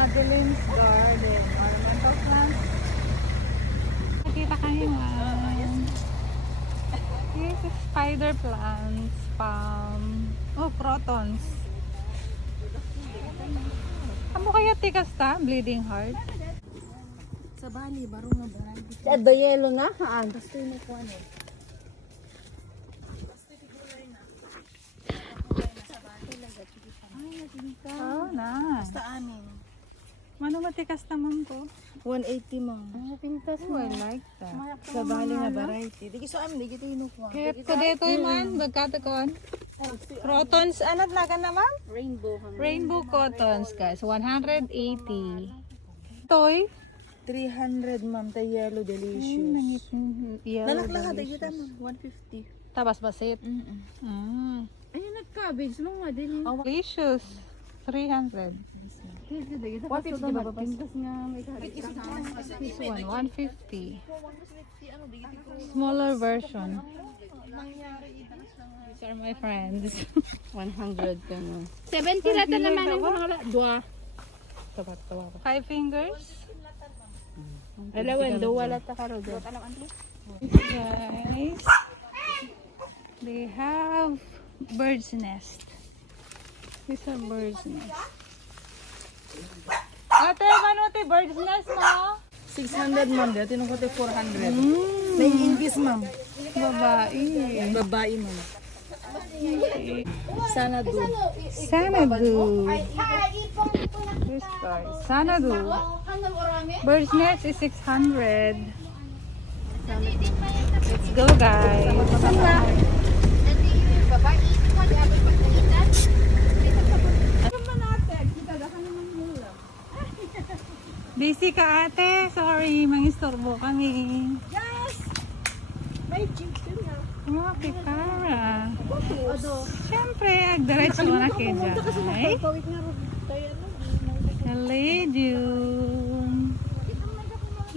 Madeline's Garden. Ornamental plants. Nakita kayo nga. This is spider plants. Palm. Oh, protons. Amo kaya tikas ta? Bleeding heart. Sa Bali, baro nga ba? Sa do yelo nga haan. Gusto mo ko ano? Oh, na. Basta amin. Mano matikas naman ko? 180 ma'am. Pintas Oh, I like that. Sa Bali nga variety. Digi sa amin, digi tayo nukuha. Kaya ko dito man, magkatakon. Protons, ano na naman? rainbow. Rainbow cottons, guys. 180. Toy. 300 ma'am, tayo yellow delicious. Yellow Nalaklaka, digi delicious. tama. 150. Tabas basit. Ayun nag-cabbage mga din. Delicious. 300. 150 ba ba? Pintas nga may This one, 150. Smaller version. These are my friends. 100 ka na. 70 lata naman yung mga dua. 5 fingers. Alawan, dua lata ka ro. Guys, they have bird's nest. These are bird's nest. Ate, manuti bird's nest mo? 600 ma'am, dito nung kote 400. May increase ma'am. Babae. Babae ma'am. Sanadu. Sanadu. This guy. Sanadu. Bird's nest is 600. Let's go, guys. Busy ka, ate. Sorry, mangistorbo kami. Yes! May chips yun nga. Mga pikara. Siyempre, agdiretso na kayo dyan. Pawik na rin tayo Caladium.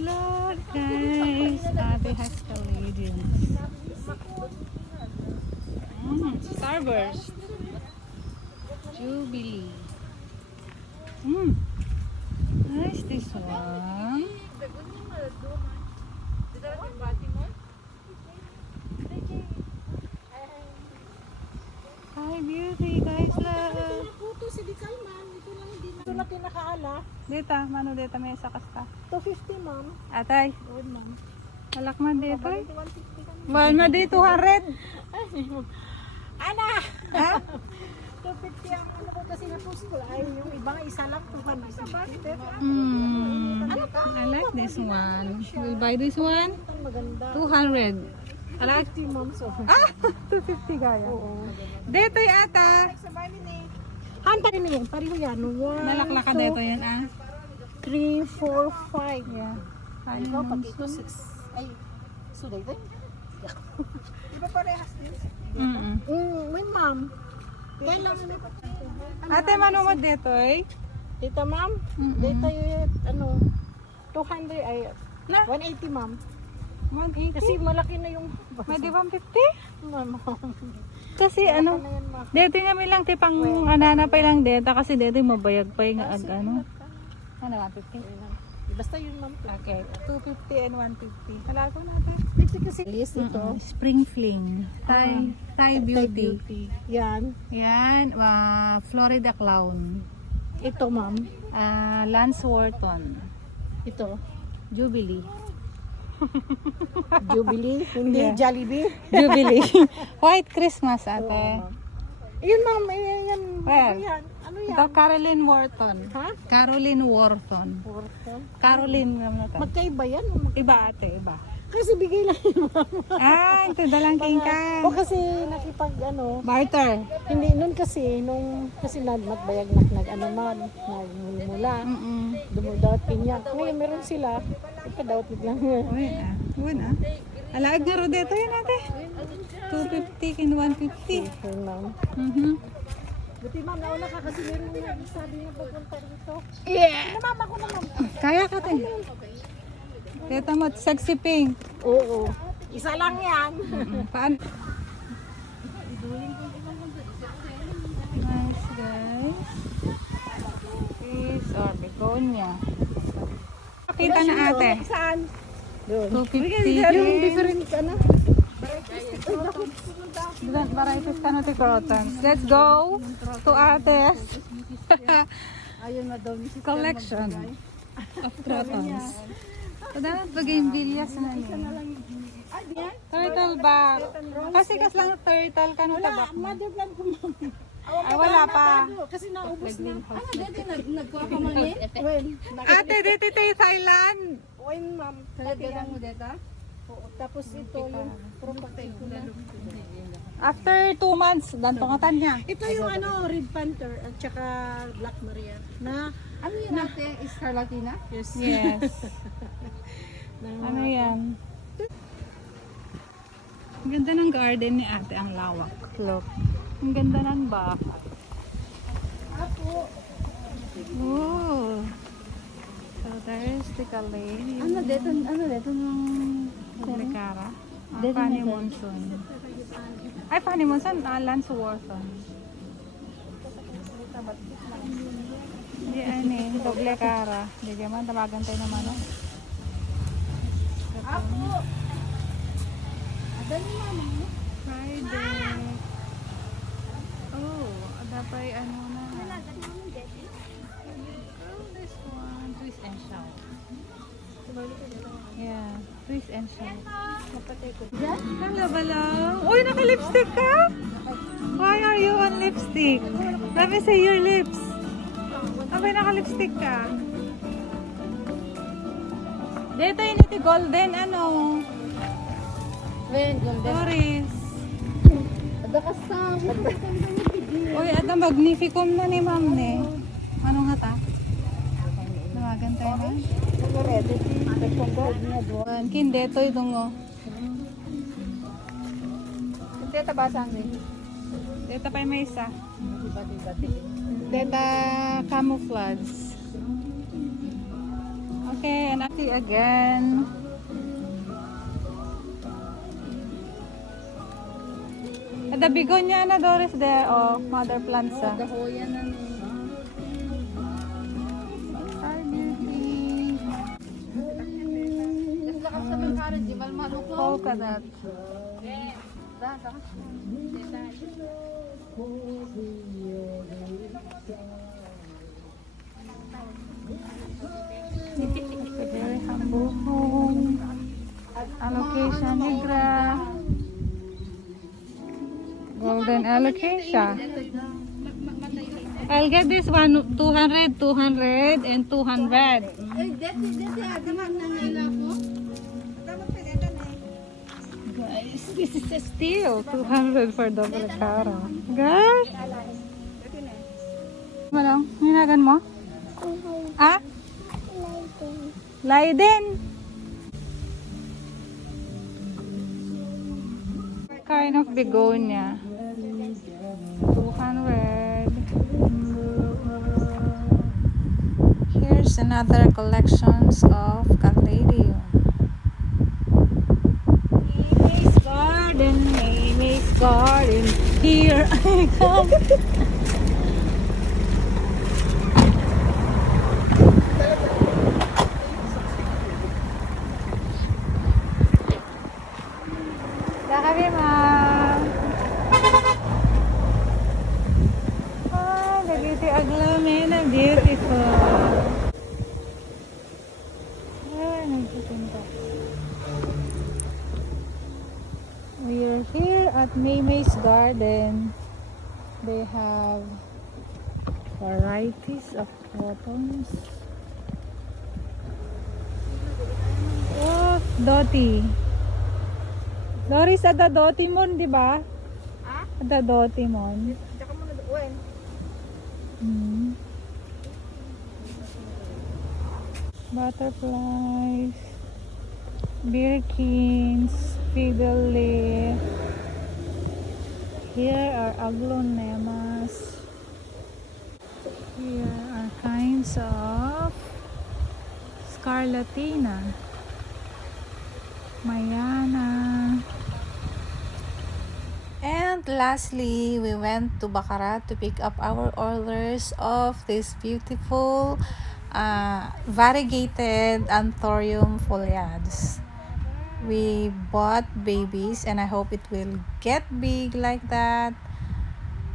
Look, guys. Ate has caladium. Starburst. Jubilee. Nice this one. Hi, beauty, guys. Love. Puto si Dikay ma'am. Ito lang hindi na. Ito lang kinakaala. Dita, mano dita may sa kasta. 250 ma'am. Atay, Good ma'am. malak man dito. 150 kami. Mahal ma di 200. Ana! Ha? 250 ang ano ko kasi na post ko. Ay, yung ibang isa lang 200 sa basket. I like this one. We'll buy this one. Ang maganda. 200. I like 50 ma'am so. 250 kaya. Oo. Dito ata. Sa Bali ni. Han pa rin eh. Pareho yan. 1, Nalaklaka dito yan 3, 4, 5. Yeah. Ikaw pag ito 6. Ay, so dito. Di ba parehas din? May ma'am. Kailan Ate, mano mo dito eh? Dito ma'am. Dito yung ano 200 ay Na? 180 ma'am. 180? Kasi malaki na yung May di 150? ma'am. Kasi ano, Ano yan ma'am? dito nga may lang tipang anana pa lang dito kasi dito mabayag pa yung ano. Ano, 150? Basta yun ma'am. Okay, 250 and 150. Halago natin. Kasi list ito. Spring Fling. Thai Beauty. Yan. Yan, Florida Clown. Ito ma'am. Lance Wharton. Ito. Jubilee. Jubilee. Hindi Yeah. Jollibee. Jubilee. White Christmas, Oo, ate. ma'am. Yun ma'am. Yan. Well, Yan. Ano yan? Ito, Caroline Wharton. Ha? Caroline Wharton. Porto. Caroline, alam na to. Magkaiba yan. Iba, ate, iba. Kasi bigay lang yun ma'am. Ito dalang king O ka. kasi nakipag ano. Barter. Hindi, nun kasi, kasi nagbayag nag ano man, nagmula, dumudawat pinyak. Ngayon meron sila, ikadawat biglang. Uy, Uy, Alaag nga ro dito yun, ate. 250 kin 150. Ayun ma'am. Buti ma'am, nauna ka kasi meron nga sabi niya pupunta dito. Yeah! Ma'am, ako na ma'am. Kaya ka, te. Teta mo, sexy pink. Oo. Isa lang yan. Paan? Nice, guys. These are begonia. begonia. Pakita na ate. Saan? Doon. 250. Yung different ano? Different varieties canopy crotons. Let's go to Ate's Ayun na daw ni Sister collection of crotons. Tada, bougainvilleas na niya. Ay, diyan? Turtle back. Kasi lang turtle ka no tabak. Mother plant ko, ma'am. Ay, wala pa. Kasi naubos na. Ano, dito nagkuha ka man eh? When? Ate, dito tayo Thailand. When, ma'am. Talagyan mo dito? Oo, tapos ito yung property ko na. After 2 months, dantongatan niya. Ito yung ano, Red Panther at saka Black Maria. Na, Ano yun natin? Scarlatina? yes. Yes. Ano yan? Ang ganda ng garden ni ate, ang lawak. Look. Ang ganda ng baka. Oh. So there's the calais. Ano dito ng Publicara. Fanny Monsoon. Ay, Fanny Monsoon. Lance Warson. Di ano eh. Doble cara. Di man. Tawagan tayo naman. Oh. Friday. Oh, dapat ano na. Oh, this one. Twist and shout. Yeah, twist and shout. Hello, balong. Uy, naka-lipstick ka? Why are you on lipstick? Let me see your lips. Abay, naka-lipstick ka. Dito yun iti golden, ano? When, golden. Doris. Ada ka sa... Uy, ada magnificum na ni ma'am ne. Ano nga ta? Nawagan tayo na. Kinde to itong o. Dito basang din. Dito pa yung may isa. Dito camouflage. Okay, and actually again. Ada bigonya na Doris there. Oh, mother plants ah. Dahoyan na ni. Just lakad sa bangkara, di ba manok ko? Polka dot. Very humble home. Allocation Negra. Golden allocation. I'll get this one 200, 200, and 200. Eh, dati, adamang nangyayon ako. Guys, this is a steal. 200 for double cara. Guys! Malang, hinagan mo? Ah? Leiden. Kind of begonia. 200. Here's another collections of caladium. Amy's garden, Amy's garden. Here I come. Sabi ma'am. Ah, dagiti aglamin na beautiful. Ah, nagtitinda. We are here at Maymay's Garden. They have varieties of cottons. Oh, Doti. Doris, ada Doti mon, di ba? Ah? Ada Doti mon. Tsaka muna doon. Butterflies, birkins, fiddle leaf. Here are aglonemas. Here are kinds of scarlatina, Mayana. And lastly, we went to Baccarat to pick up our orders of this beautiful variegated Anthurium foliatus. We bought babies and I hope it will get big like that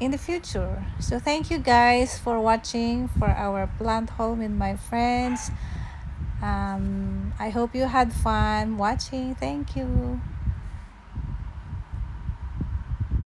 in the future. So thank you guys for watching for our plant haul with my friends. I hope you had fun watching. Thank you.